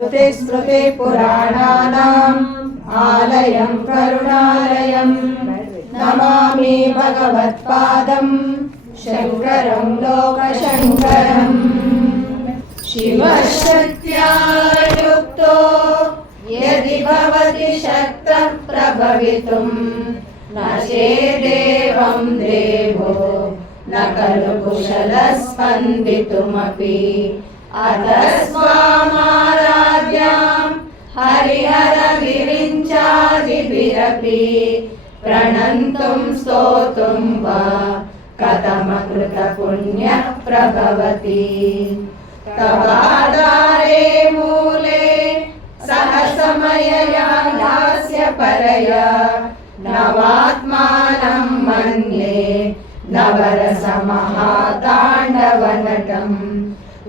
श्रुतिस्मृतिपुराणानाम् आलयं करुणालयं नमामि भगवत्पादं शङ्करं लोकशङ्करम्। शिवशक्त्या युक्तो यदि भवति शक्तः प्रभवितुं न चेदेवं देवो न खलु कुशलः स्पन्दितुमपि। अतस्त्वामाराध्यां हरिहरविरिञ्चादिभिरपि प्रणन्तुं स्तोतुं वा कथमकृतपुण्यः प्रभवति। तवाधारे मूले सहसमययानास्य परया नवात्मानं मन्ये नवरसमहाताण्डवनटम्।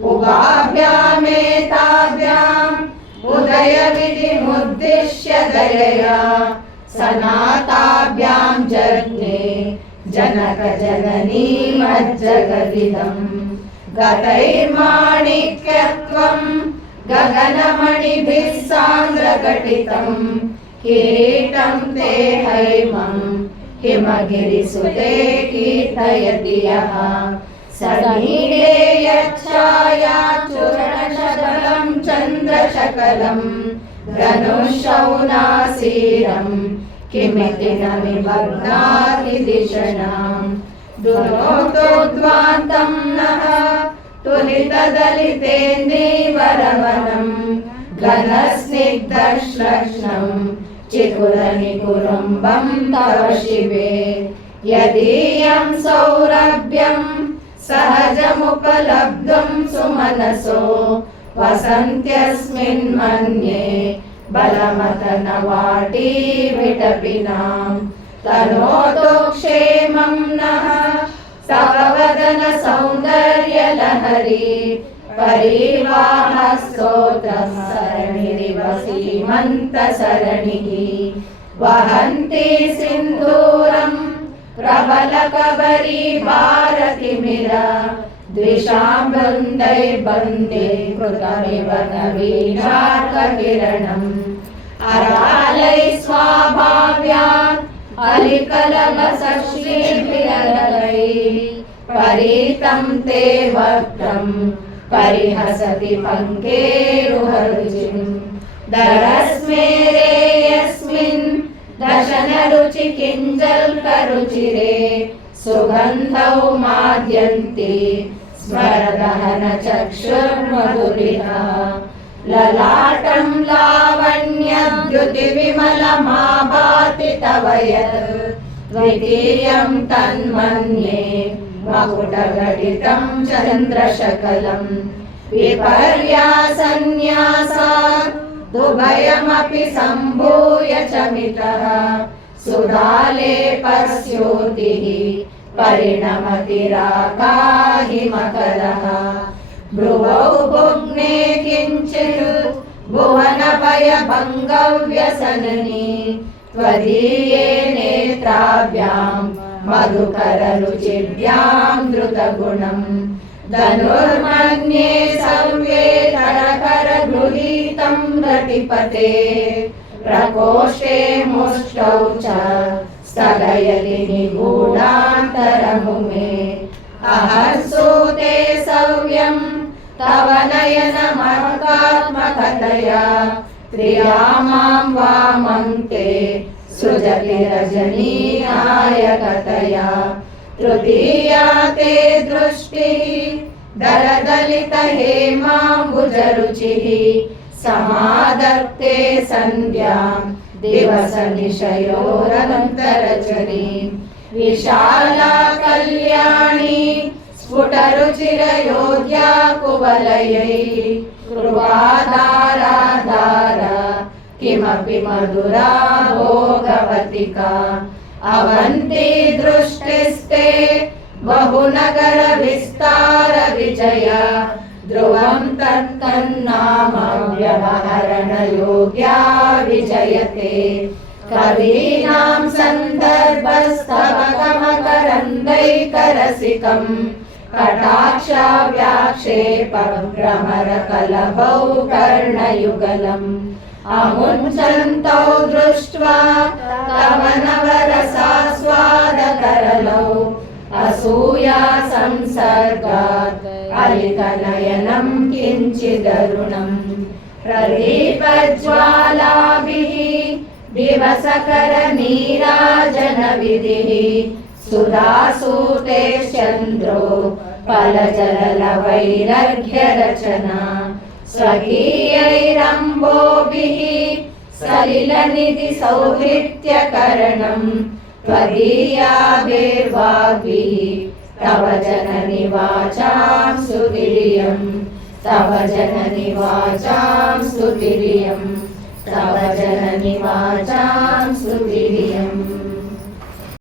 उभाभ्यामेताभ्याम् उदयविधिमुद्दिश्य दयया सनाताभ्यां जज्ञे जनकजननीमज्जगदिदम्। गतैर्माणिक्यत्वं गगनमणिभिः सान्द्रघटितम् किरीटं ते हैमं हिमगिरिसुते कीर्तयति यः। समीरे यच्छाया चूर्णशकलं चन्द्रशकलं धनुःशौनासीरं किमिति न निमग्नाति दिशणाम्। दुरोतोद्वान्तं नः तुलितदलितेन्दीवरवनं घनस्निग्धश्लक्ष्णं चिकुरनिकुरुम्बं तव शिवे। यदीयं सौरभ्यं सहजमुपलब्धुं सुमनसो वसन्त्यस्मिन् मन्ये बलमतनवाटी विटपिनां। तनोतु क्षेमं नः तव वदन सौन्दर्यलहरी परिवाहस्तोत्रः सरणिरिव सीमन्तसरणिः। वहन्ति सिन्दूरं प्रबलकबरी भारतिमिर द्विषां बन्धैर्बन्धे कृतमिव नवीनार्ककिरणम्। अरालैः स्वाभाव्यात् अलिकलमसश्रीभिरलैः परीतं ते वक्त्रं परिहसति पङ्केरुहरुचिं। दरस्मेरे यस्मिन् दशनरुचि किञ्जल्करुचिरे सुगन्धौ माद्यन्ति स्मरदहनचक्षुर्मधुरिः। ललाटं लावण्यद्युतिविमलमाभाति तव यत् द्वितीयं तन्मन्ये मकुटघटितं चन्द्रशकलम्। विपर्यासन्न्यासात् दुभयमपि सम्भूय चमितः सुधालेपस्योतिः परिणमति राकाहिमकरः। भ्रुवौ भुग्ने किञ्चित् भुवनभयभङ्गव्यसननि त्वदीये नेत्राभ्यां मधुकररुचिभ्यां धृतगुणम्। धनुर्मन्ये सव्ये करकरगृहीतं रतिपते प्रकोष्ठे मुष्टौ च स्थगयति निगूढान्तरमुमे। अहर्षोते सव्यं तव नयनमर्कात्मकतया त्रियामां वामं ते सृजति रजनीनायकतया। तृतीया ते दृष्टिः दलदलितहेमाम्बुजरुचिः समादत्ते सन्ध्यां दिवसनिशयोरन्तरचरीं। विशाला कल्याणी स्फुटरुचिरयोध्या कुवलयैः कृपाधाराधार किमपि मधुरा भोगवतिका। अवन्ती दृष्टिस्ते बहुनगर विस्तार विजय ध्रुवं तत्तन्नाम व्यवहरण योग्या विजयते। कवीनां सन्दर्भस्तव गमकरन्दैकरसिकं कटाक्षाव्याक्षेपभ्रमरकलभौ कर्णयुगलम् अमुञ्चन्तौ दृष्ट्वा तव नवरसास्वादकरलौ असूया संसर्गात् अलिकनयनं किञ्चिदरुणम् प्रदीपज्वालाभिः दिवसकरनीराजनविधिः सुधासूतेश्चन्द्रो फलजलवैरर्घ्यरचना स्वकीयैरम्भोभिः सलिलनिधिसौहृत्यकरणम् त्वदीयाभिर्वाग्भिः तव जननि वाचां स्तुतिरियं तव जननि वाचां स्तुतिरियं तव जननि वाचां स्तुतिरियम्